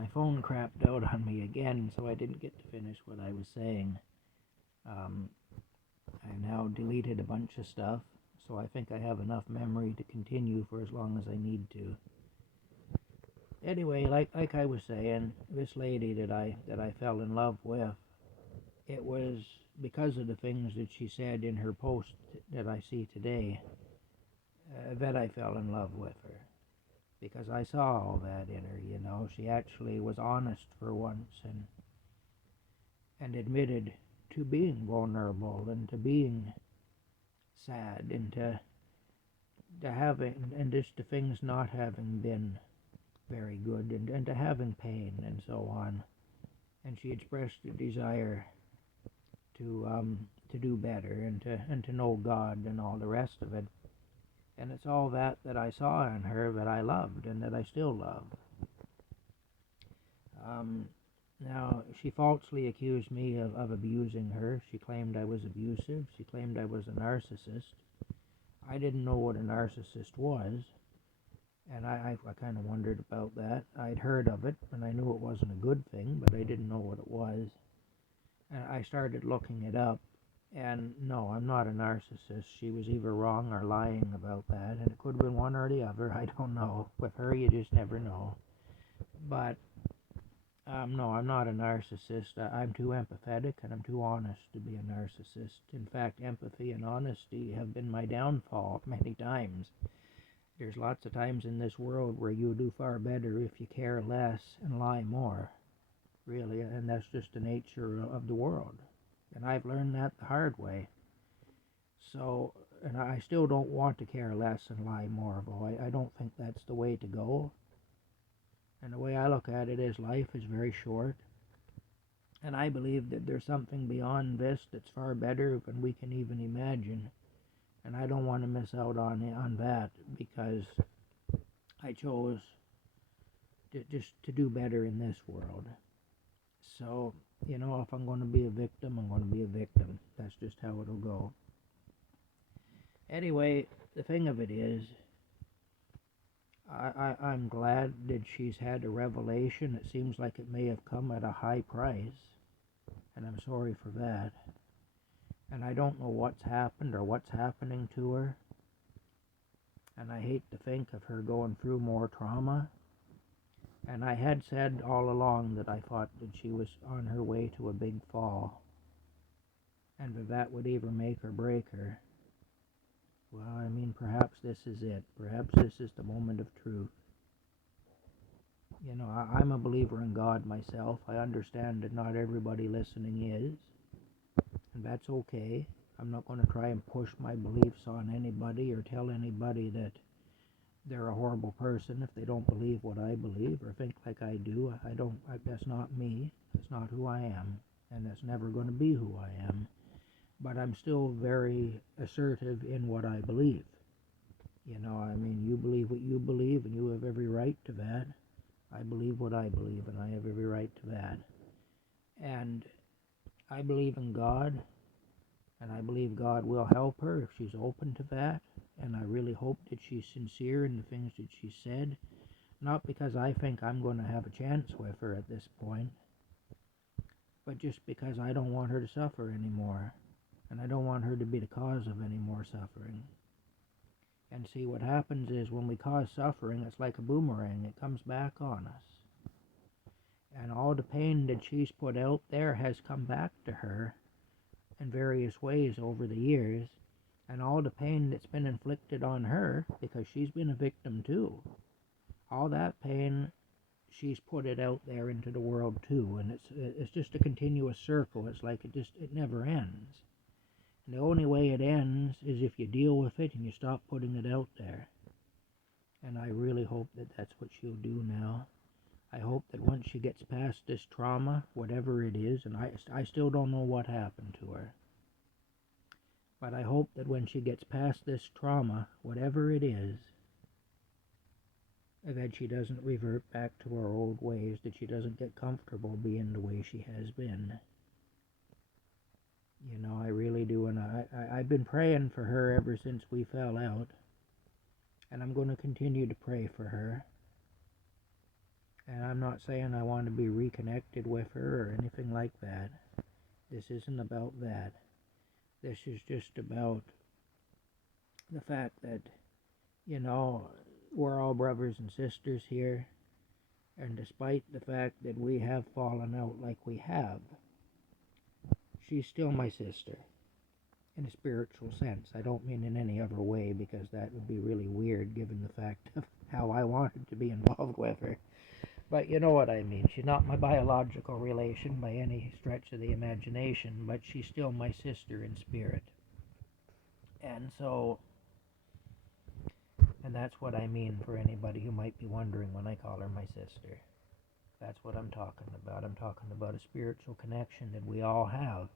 My phone crapped out on me again, so I didn't get to finish what I was saying. Um, I now deleted a bunch of stuff, so I think I have enough memory to continue for as long as I need to. Anyway, like I was saying, this lady that I fell in love with, it was because of the things that she said in her post that I see today that I fell in love with her. Because I saw all that in her. She actually was honest for once and admitted to being vulnerable and to being sad and to having, and just to things not having been very good and to having pain and so on. And she expressed a desire to do better and to know God and all the rest of it. And it's all that I saw in her that I loved and that I still love. Now, she falsely accused me of abusing her. She claimed I was abusive. She claimed I was a narcissist. I didn't know what a narcissist was, and I kind of wondered about that. I'd heard of it, and I knew it wasn't a good thing, but I didn't know what it was. And I started looking it up, and no, I'm not a narcissist. She was either wrong or lying about that, and it could have been one or the other. I don't know. With her, you just never know. But no, I'm not a narcissist. I'm too empathetic and I'm too honest to be a narcissist. In fact, empathy and honesty have been my downfall many times. There's lots of times in this world where you do far better if you care less and lie more, really, and that's just the nature of the world. And I've learned that the hard way. So, and I still don't want to care less and lie more, though. I don't think that's the way to go. And the way I look at it is life is very short. And I believe that there's something beyond this that's far better than we can even imagine. And I don't want to miss out on that because I chose to do better in this world. So, if I'm going to be a victim, I'm going to be a victim. That's just how it'll go. Anyway, the thing of it is, I'm glad that she's had a revelation. It seems like it may have come at a high price, and I'm sorry for that. And I don't know what's happened or what's happening to her. And I hate to think of her going through more trauma. And I had said all along that I thought that she was on her way to a big fall, and that would either make or break her. Well, perhaps this is it. Perhaps this is the moment of truth. I'm a believer in God myself. I understand that not everybody listening is, and that's okay. I'm not going to try and push my beliefs on anybody or tell anybody that they're a horrible person if they don't believe what I believe or think like I do. That's not me. That's not who I am, and that's never going to be who I am. But I'm still very assertive in what I believe. You believe what you believe, and you have every right to that. I believe what I believe, and I have every right to that. And I believe in God, and I believe God will help her if she's open to that. And I really hope that she's sincere in the things that she said. Not because I think I'm going to have a chance with her at this point, but just because I don't want her to suffer anymore. And I don't want her to be the cause of any more suffering. And see, what happens is when we cause suffering, it's like a boomerang. It comes back on us. And all the pain that she's put out there has come back to her in various ways over the years. And all the pain that's been inflicted on her, because she's been a victim too, all that pain, she's put it out there into the world too. And it's just a continuous circle. It's like it never ends. And the only way it ends is if you deal with it and you stop putting it out there. And I really hope that that's what she'll do now. I hope that once she gets past this trauma, whatever it is, and I still don't know what happened to her, but I hope that when she gets past this trauma, whatever it is, that she doesn't revert back to her old ways, that she doesn't get comfortable being the way she has been. I really do, and I've been praying for her ever since we fell out, and I'm going to continue to pray for her. And I'm not saying I want to be reconnected with her or anything like that. This isn't about that. This is just about the fact that, we're all brothers and sisters here. And despite the fact that we have fallen out like we have, she's still my sister. In a spiritual sense. I don't mean in any other way, because that would be really weird given the fact of how I wanted to be involved with her. But you know what I mean. She's not my biological relation by any stretch of the imagination, but she's still my sister in spirit. And that's what I mean for anybody who might be wondering when I call her my sister. That's what I'm talking about. I'm talking about a spiritual connection that we all have.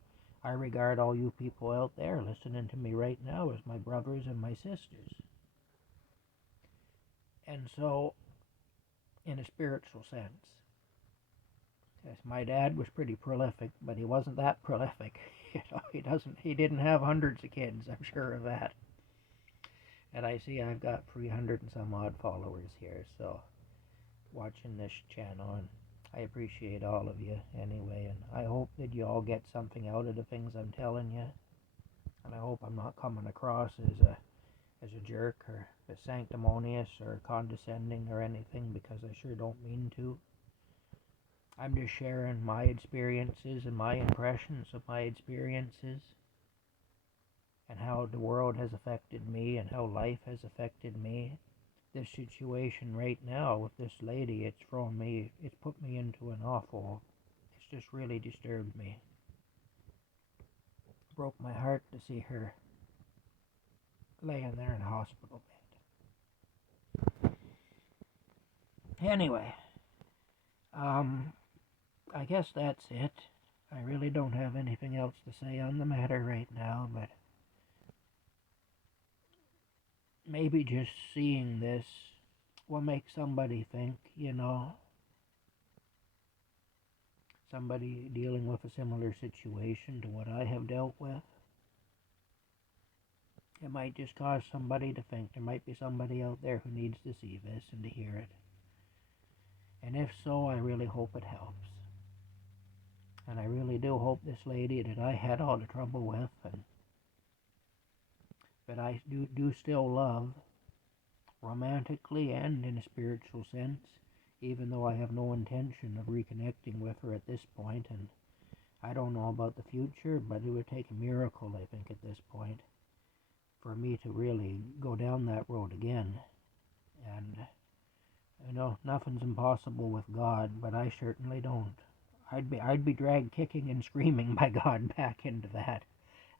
I regard all you people out there listening to me right now as my brothers and my sisters. And so, in a spiritual sense, yes, my dad was pretty prolific, but he wasn't that prolific. He didn't have hundreds of kids, I'm sure of that. And I see I've got 300 and some odd followers here, so watching this channel, and I appreciate all of you anyway, and I hope that you all get something out of the things I'm telling you, and I hope I'm not coming across as a jerk or as sanctimonious or condescending or anything, because I sure don't mean to. I'm just sharing my experiences and my impressions of my experiences and how the world has affected me and how life has affected me. This situation right now with this lady, it's put me into an awful, it's just really disturbed me. Broke my heart to see her laying there in a hospital bed. Anyway, I guess that's it. I really don't have anything else to say on the matter right now, but maybe just seeing this will make somebody think, somebody dealing with a similar situation to what I have dealt with. It might just cause somebody to think. There might be somebody out there who needs to see this and to hear it. And if so, I really hope it helps. And I really do hope this lady that I had all the trouble with, and that I do still love, romantically and in a spiritual sense, even though I have no intention of reconnecting with her at this point, and I don't know about the future, but it would take a miracle, I think, at this point, for me to really go down that road again. And nothing's impossible with God, but I certainly don't. I'd be dragged kicking and screaming by God back into that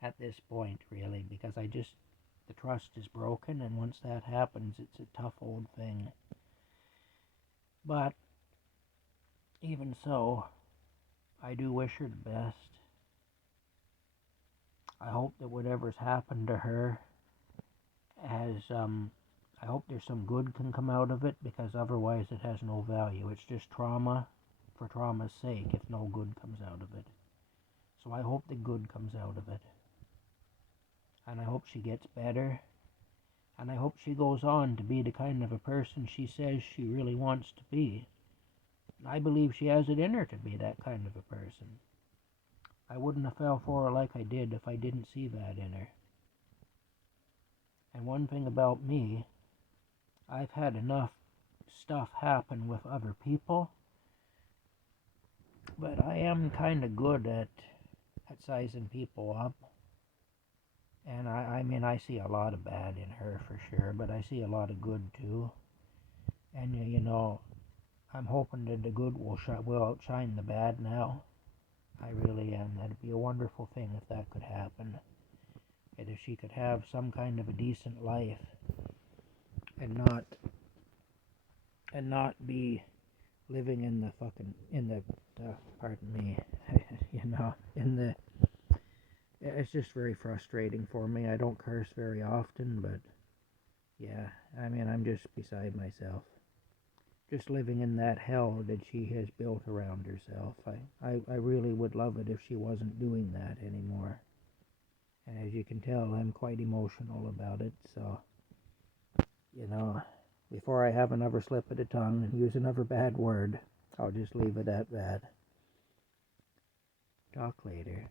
at this point, really, because the trust is broken, and once that happens, it's a tough old thing. But even so, I do wish her the best. I hope that whatever's happened to her I hope there's some good can come out of it, because otherwise it has no value. It's just trauma for trauma's sake if no good comes out of it. So I hope the good comes out of it. And I hope she gets better. And I hope she goes on to be the kind of a person she says she really wants to be. I believe she has it in her to be that kind of a person. I wouldn't have fell for her like I did if I didn't see that in her. And one thing about me, I've had enough stuff happen with other people, but I am kind of good at sizing people up. And I see a lot of bad in her for sure, but I see a lot of good too. And I'm hoping that the good will outshine the bad now. I really am. That'd be a wonderful thing if that could happen. And if she could have some kind of a decent life and not be living in the pardon me, it's just very frustrating for me. I don't curse very often, but yeah, I'm just beside myself. Just living in that hell that she has built around herself. I really would love it if she wasn't doing that anymore. And as you can tell, I'm quite emotional about it, so, before I have another slip of the tongue and use another bad word, I'll just leave it at that. Talk later.